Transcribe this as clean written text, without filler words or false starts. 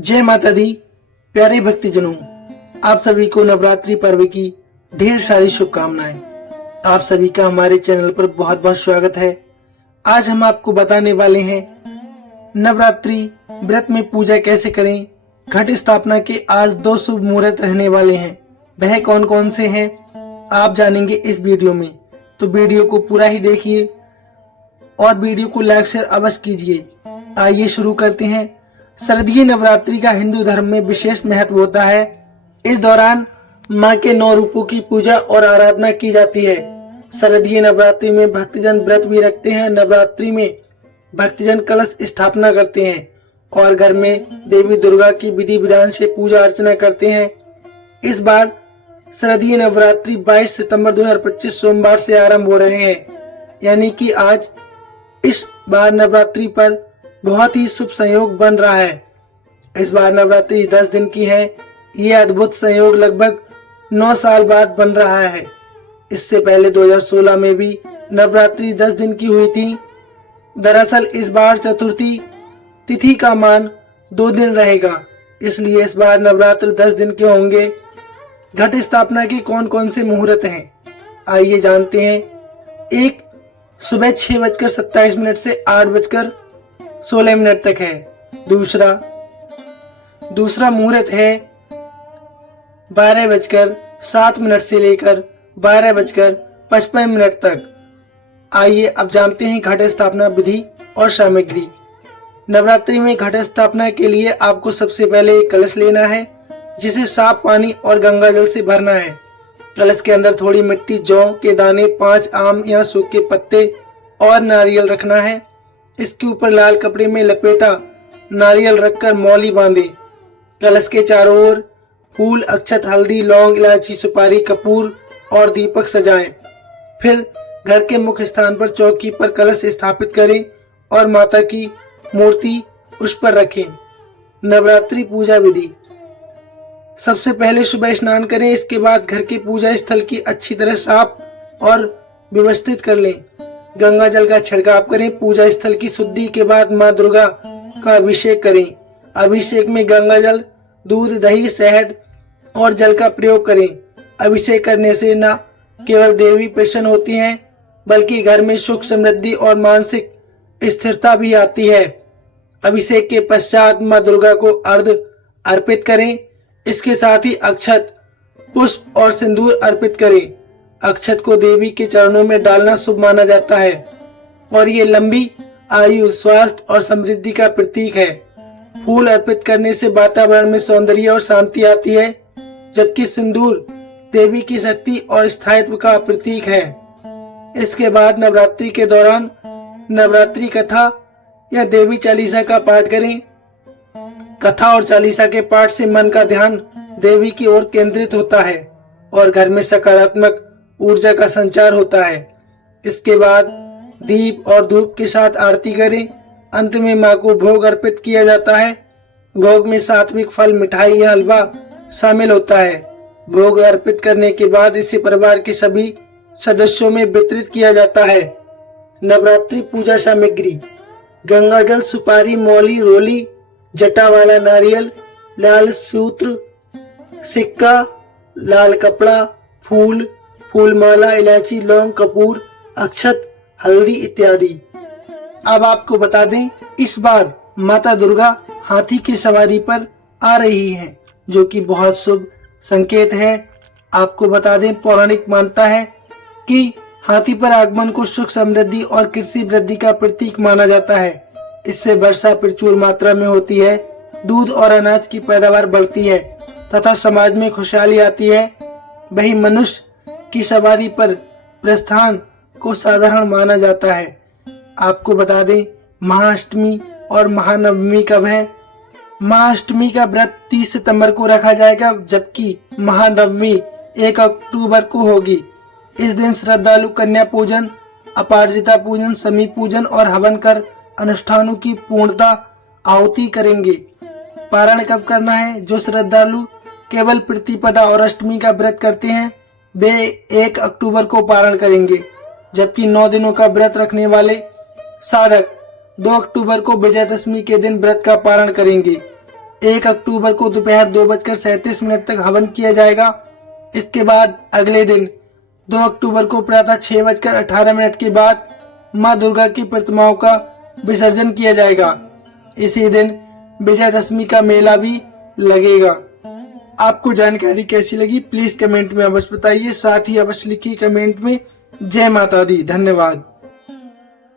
जय माता दी। प्यारे भक्तजनों, आप सभी को नवरात्रि पर्व की ढेर सारी शुभकामनाएं। आप सभी का हमारे चैनल पर बहुत बहुत स्वागत है। आज हम आपको बताने वाले हैं नवरात्रि व्रत में पूजा कैसे करें। घट स्थापना के आज 2 शुभ मुहूर्त रहने वाले हैं। वह कौन कौन से हैं आप जानेंगे इस वीडियो में, तो वीडियो को पूरा ही देखिए और वीडियो को लाइक शेयर अवश्य कीजिए। आइए शुरू करते हैं। शारदीय नवरात्रि का हिंदू धर्म में विशेष महत्व होता है। इस दौरान मां के 9 रूपों की पूजा और आराधना की जाती है। शारदीय नवरात्रि में भक्तजन व्रत भी रखते हैं। नवरात्रि में भक्तजन कलश स्थापना करते हैं और घर में देवी दुर्गा की विधि विधान से पूजा अर्चना करते हैं। इस बार शारदीय नवरात्रि 22 सितंबर 2025 सोमवार से आरंभ हो रहे हैं, यानी कि आज इस बार नवरात्रि पर बहुत ही शुभ संयोग बन रहा है। इस बार नवरात्रि 10 दिन की है। ये अद्भुत संयोग लगभग 9 साल बाद बन रहा है। इससे पहले 2016 में भी नवरात्रि 10 दिन की हुई थी। दरअसल इस बार चतुर्थी तिथि का मान 2 दिन रहेगा, इसलिए इस बार नवरात्र 10 दिन के होंगे। घट स्थापना के कौन कौन से मुहूर्त हैं आइए जानते हैं। एक सुबह 6:27 से 8:16 तक है। दूसरा मुहूर्त है 12:07 से लेकर 12:55 तक। आइए अब जानते हैं घट स्थापना विधि और सामग्री। नवरात्रि में घट स्थापना के लिए आपको सबसे पहले एक कलश लेना है, जिसे साफ पानी और गंगा जल से भरना है। कलश के अंदर थोड़ी मिट्टी, जौ के दाने, 5 आम या सूखे पत्ते और नारियल रखना है। इसके ऊपर लाल कपड़े में लपेटा नारियल रखकर मौली बांधे। कलश के चारों ओर फूल, अक्षत, हल्दी, लौंग, इलायची, सुपारी, कपूर और दीपक सजाएं। फिर घर के मुख्य स्थान पर चौकी पर कलश स्थापित करें और माता की मूर्ति उस पर रखें। नवरात्रि पूजा विधि। सबसे पहले सुबह स्नान करें। इसके बाद घर के पूजा स्थल की अच्छी तरह साफ और व्यवस्थित कर लें। गंगा जल का छिड़काव करें। पूजा स्थल की शुद्धि के बाद मां दुर्गा का अभिषेक करें। अभिषेक में गंगा जल, दूध, दही, शहद और जल का प्रयोग करें। अभिषेक करने से न केवल देवी प्रसन्न होती हैं, बल्कि घर में सुख, समृद्धि और मानसिक स्थिरता भी आती है। अभिषेक के पश्चात मां दुर्गा को अर्घ्य अर्पित करें। इसके साथ ही अक्षत, पुष्प और सिंदूर अर्पित करें। अक्षत को देवी के चरणों में डालना शुभ माना जाता है और ये लंबी आयु, स्वास्थ्य और समृद्धि का प्रतीक है। फूल अर्पित करने से वातावरण में सौंदर्य और शांति आती है, जबकि सिंदूर देवी की शक्ति और स्थायित्व का प्रतीक है। इसके बाद नवरात्रि के दौरान नवरात्रि कथा या देवी चालीसा का पाठ करें। कथा और चालीसा के पाठ से मन का ध्यान देवी की ओर केंद्रित होता है और घर में सकारात्मक ऊर्जा का संचार होता है। इसके बाद दीप और धूप के साथ आरती करें। अंत में मां को भोग अर्पित किया जाता है। भोग में सात्विक फल, मिठाई या हलवा शामिल होता है। भोग अर्पित करने के बाद इसे परिवार के सभी सदस्यों में वितरित किया जाता है। नवरात्रि पूजा सामग्री। गंगा जल, सुपारी, मौली, रोली, जटा वाला नारियल, लाल सूत्र, सिक्का, लाल कपड़ा, फूल, फूलमाला, इलायची, लौंग, कपूर, अक्षत, हल्दी इत्यादि। अब आपको बता दें, इस बार माता दुर्गा हाथी की सवारी पर आ रही हैं, जो कि बहुत शुभ संकेत है। आपको बता दें, पौराणिक मानता है कि हाथी पर आगमन को सुख, समृद्धि और कृषि वृद्धि का प्रतीक माना जाता है। इससे वर्षा प्रचुर मात्रा में होती है, दूध और अनाज की पैदावार बढ़ती है तथा समाज में खुशहाली आती है। वही मनुष्य की सवारी पर प्रस्थान को साधारण माना जाता है। आपको बता दें, महाअष्टमी और महानवमी कब है। महाअष्टमी का व्रत 30 सितंबर को रखा जाएगा, जबकि महानवमी 1 अक्टूबर को होगी। इस दिन श्रद्धालु कन्या पूजन, अपराजिता पूजन, समी पूजन और हवन कर अनुष्ठानों की पूर्णता आहुति करेंगे। पारण कब करना है। जो श्रद्धालु केवल प्रतिपदा और अष्टमी का व्रत करते हैं, वे 1 अक्टूबर को पारण करेंगे, जबकि 9 दिनों का व्रत रखने वाले साधक 2 अक्टूबर को विजयदशमी के दिन व्रत का पारण करेंगे। 1 अक्टूबर को दोपहर 2:37 तक हवन किया जाएगा। इसके बाद अगले दिन 2 अक्टूबर को प्रातः 6:18 के बाद मां दुर्गा की प्रतिमाओं का विसर्जन किया जाएगा। इसी दिन विजयदशमी का मेला भी लगेगा। आपको जानकारी कैसी लगी प्लीज कमेंट में अवश्य बताइए। साथ ही अवश्य लिखिए कमेंट में जय माता दी। धन्यवाद।